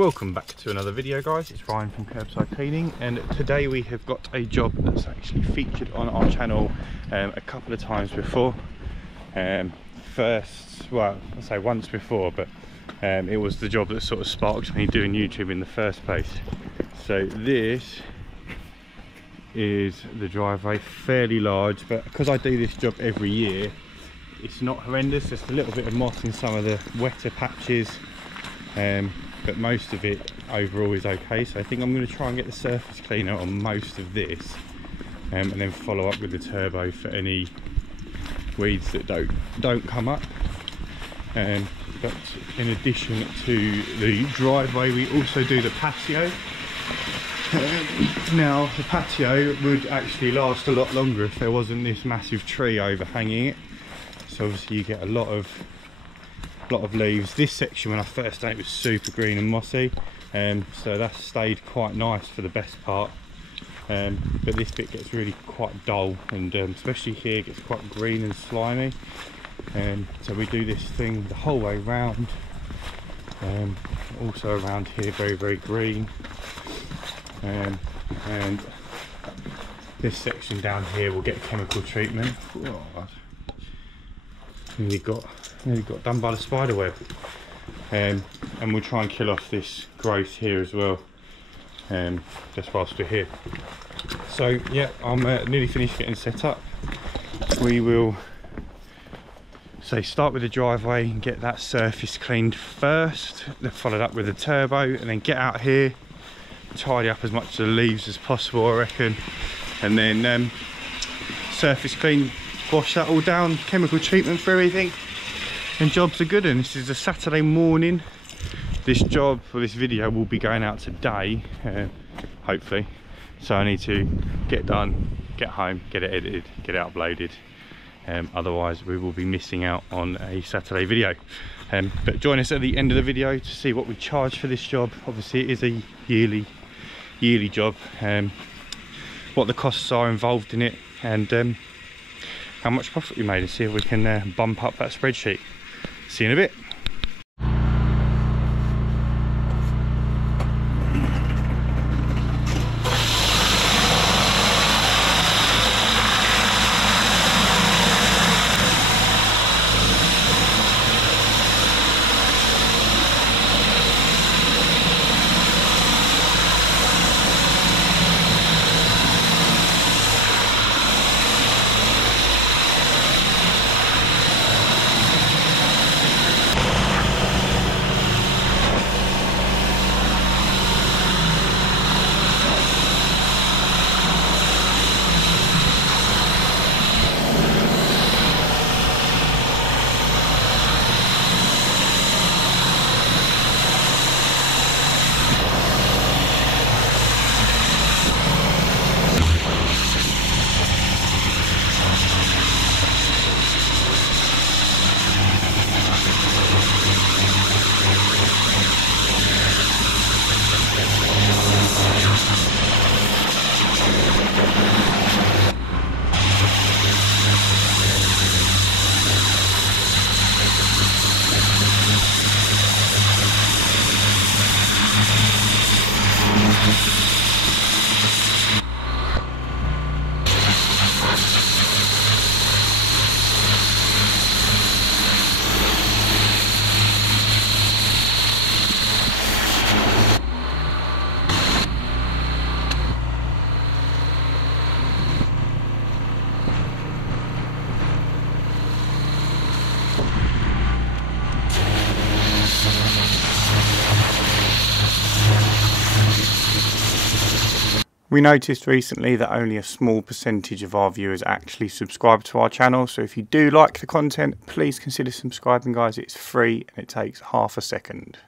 Welcome back to another video, guys. It's Ryan from Kirbside Cleaning, and today we have got a job that's actually featured on our channel a couple of times before. Well, I'll say once before, but it was the job that sort of sparked me doing YouTube in the first place. So this is the driveway, fairly large, but because I do this job every year, it's not horrendous. Just a little bit of moss in some of the wetter patches, but most of it overall is okay. So I think I'm going to try and get the surface cleaner on most of this, and then follow up with the turbo for any weeds that don't come up. But in addition to the driveway, we also do the patio. Now the patio would actually last a lot longer if there wasn't this massive tree overhanging it. So obviously you get a lot of leaves. This section when I first done it was super green and mossy, so that's stayed quite nice for the best part, but this bit gets really quite dull, and especially here it gets quite green and slimy, so we do this thing the whole way round. Also around here very green, and this section down here will get chemical treatment. Nearly got done by the spider web, and we'll try and kill off this growth here as well, just whilst we're here. So yeah, I'm nearly finished getting set up. We will start with the driveway and get that surface cleaned first, then followed up with the turbo, and then get out here, tidy up as much of the leaves as possible, I reckon, and then surface clean, wash that all down, chemical treatment for everything, and jobs are good. And this is a Saturday morning. This job, or this video, will be going out today, hopefully, so I need to get done, get home, get it edited, get it uploaded, otherwise we will be missing out on a Saturday video. But join us at the end of the video to see what we charge for this job. Obviously it is a yearly job, what the costs are involved in it, and how much profit we made, and see if we can bump up that spreadsheet. See you in a bit. We noticed recently that only a small percentage of our viewers actually subscribe to our channel, so if you do like the content, please consider subscribing, guys. It's free and it takes half a second.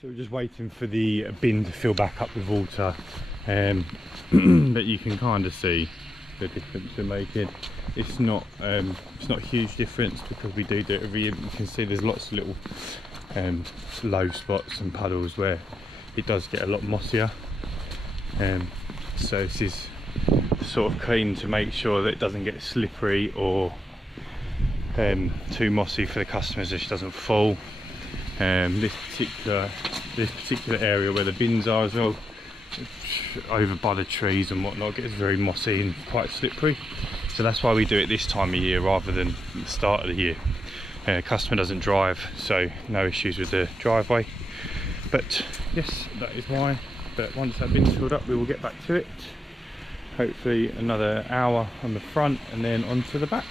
So we're just waiting for the bin to fill back up with water, but you can kind of see the difference we're making. It's not a huge difference because we do it every year. You can see there's lots of little low spots and puddles where it does get a lot mossier. So this is sort of clean to make sure that it doesn't get slippery or too mossy for the customers, so she doesn't fall. This particular area where the bins are as well, over by the trees and whatnot, gets very mossy and quite slippery. So that's why we do it this time of year rather than the start of the year. Customer doesn't drive, so no issues with the driveway. But yes, that is why. But once that bin's filled up, we will get back to it. Hopefully another hour on the front and then onto the back.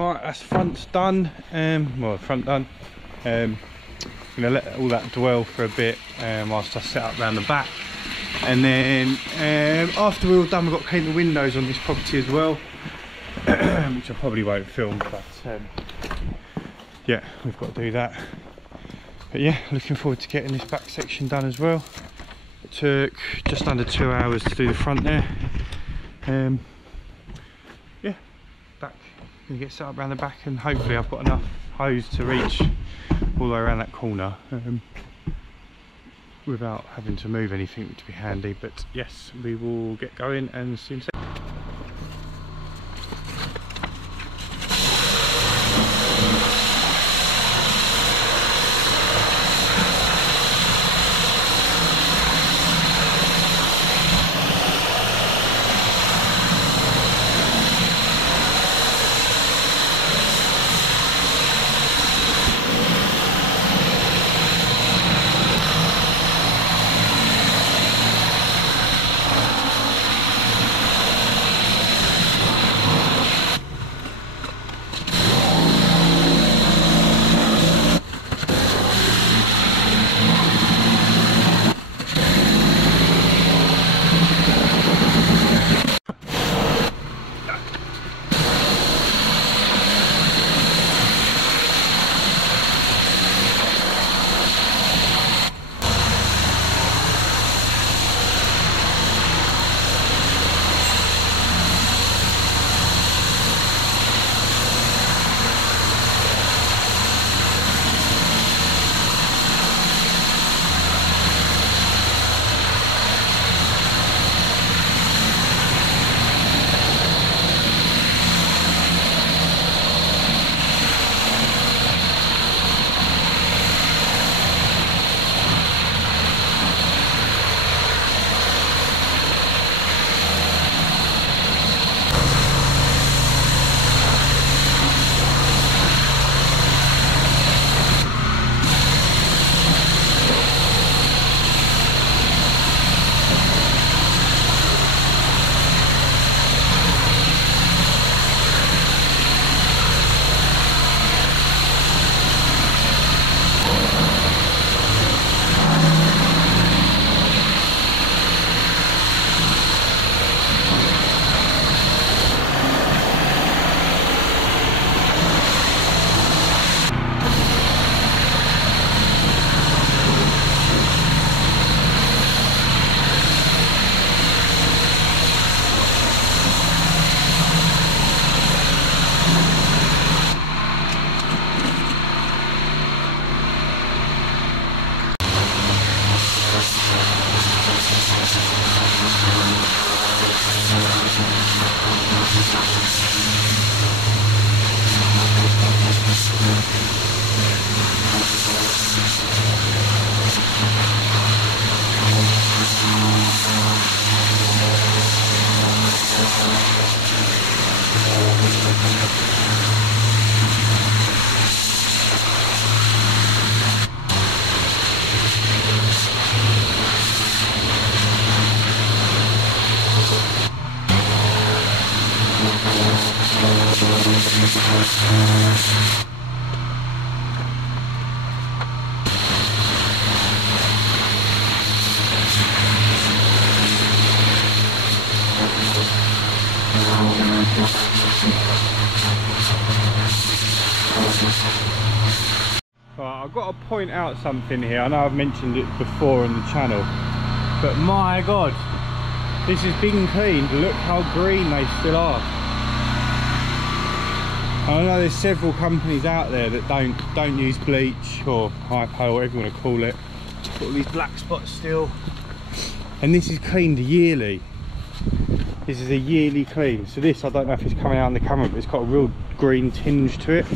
Right, that's the front's done. Well, the front done. I'm gonna let all that dwell for a bit whilst I set up around the back. And then after we're all done, we've got to clean the windows on this property as well, which I probably won't film, but yeah, we've got to do that. But yeah, looking forward to getting this back section done as well. It took just under 2 hours to do the front there. Yeah, back, gonna get set up around the back, and hopefully I've got enough hose to reach all the way around that corner without having to move anything, which would be handy. But yes, we will get going and soon. Right, I've got to point out something here. I know I've mentioned it before on the channel, but my god, this has been cleaned. Look how green they still are. I know there's several companies out there that don't use bleach or hypo, whatever you want to call it. Got all these black spots still, and this is cleaned yearly. This is a yearly clean. So this, I don't know if it's coming out on the camera, but it's got a real green tinge to it.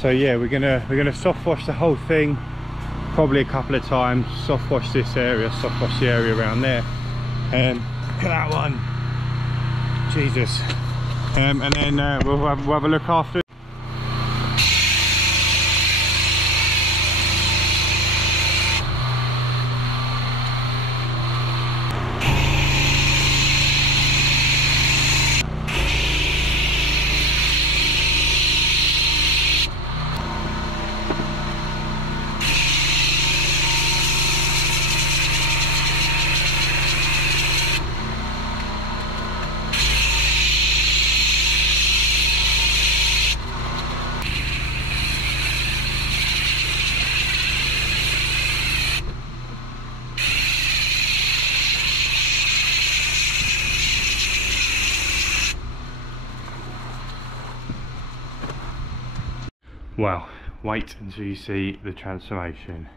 So yeah, we're gonna soft wash the whole thing, probably a couple of times. Soft wash this area, soft wash the area around there. Look at that one, Jesus. And then we'll have a look after. Wow, wait until you see the transformation.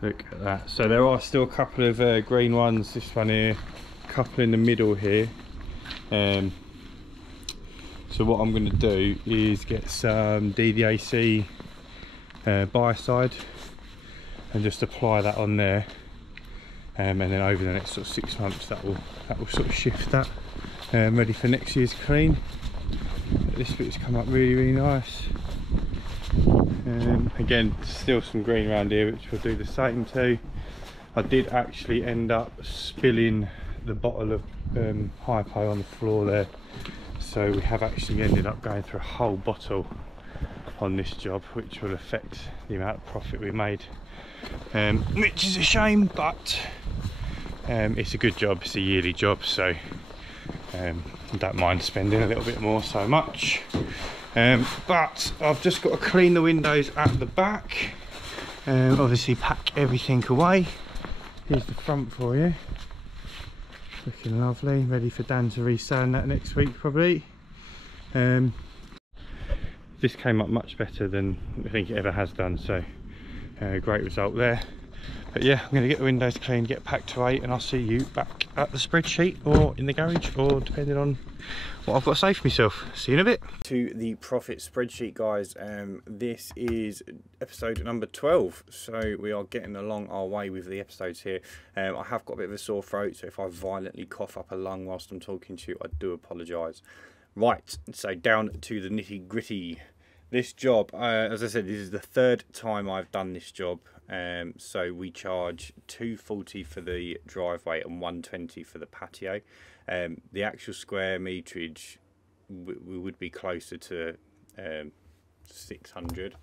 Look at that. So there are still a couple of green ones, this one here, a couple in the middle here. So what I'm going to do is get some DDAC biocide and just apply that on there, and then over the next sort of 6 months that will sort of shift that, ready for next year's clean. This bit's come up really nice. Again, still some green around here which we'll do the same to. I did actually end up spilling the bottle of hypo on the floor there, so we have actually ended up going through a whole bottle on this job, which will affect the amount of profit we made, which is a shame, but it's a good job, it's a yearly job, so I don't mind spending a little bit more so much. But I've just got to clean the windows at the back, obviously pack everything away. Here's the front for you, looking lovely, ready for Dan to resand that next week probably. This came up much better than I think it ever has done, so great result there. But yeah, I'm going to get the windows cleaned, get packed away, and I'll see you back at the spreadsheet or in the garage, or depending on what I've got to say for myself. See you in a bit. To the profit spreadsheet, guys. This is episode number 12, so we are getting along our way with the episodes here. I have got a bit of a sore throat, so if I violently cough up a lung whilst I'm talking to you, I do apologise. Right, so down to the nitty gritty. This job, as I said, this is the third time I've done this job. So we charge £240 for the driveway and £120 for the patio. The actual square meterage we would be closer to 600,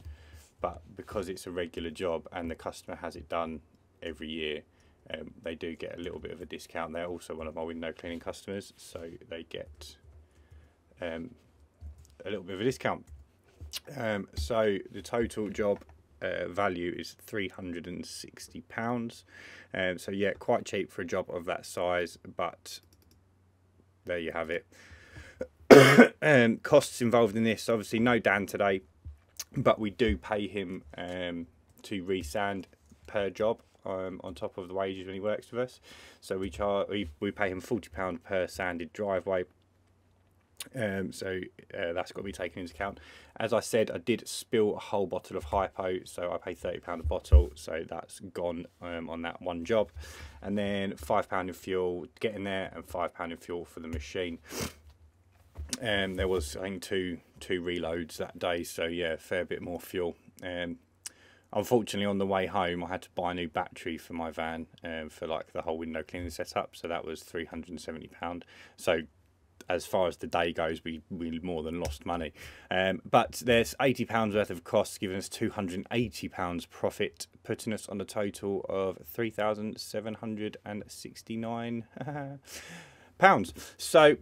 but because it's a regular job and the customer has it done every year, they do get a little bit of a discount. They're also one of my window cleaning customers, so they get a little bit of a discount. So the total job value is £360. So yeah, quite cheap for a job of that size, but there you have it. Costs involved in this, obviously no Dan today, but we do pay him to resand per job on top of the wages when he works with us. So we pay him £40 per sanded driveway. So that's got to be taken into account. As I said, I did spill a whole bottle of hypo, so I paid £30 a bottle, so that's gone on that one job. And then £5 in fuel getting there and £5 in fuel for the machine. There was, I think, two reloads that day, so yeah, a fair bit more fuel. Unfortunately, on the way home, I had to buy a new battery for my van for like the whole window cleaning setup, so that was £370. So as far as the day goes, we more than lost money. But there's £80 worth of costs, giving us £280 profit, putting us on a total of £3,769 pounds. So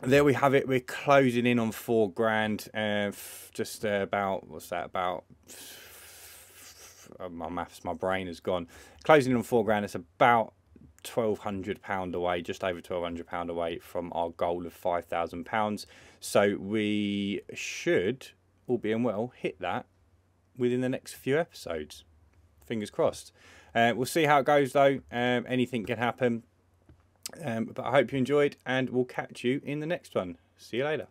there we have it. We're closing in on £4,000. Just about, what's that, about, my maths, my brain has gone. Closing in on £4,000. It's about £1,200 away, just over £1,200 away from our goal of £5,000. So we should, all being well, hit that within the next few episodes. Fingers crossed. We'll see how it goes though. Anything can happen. But I hope you enjoyed, and we'll catch you in the next one. See you later.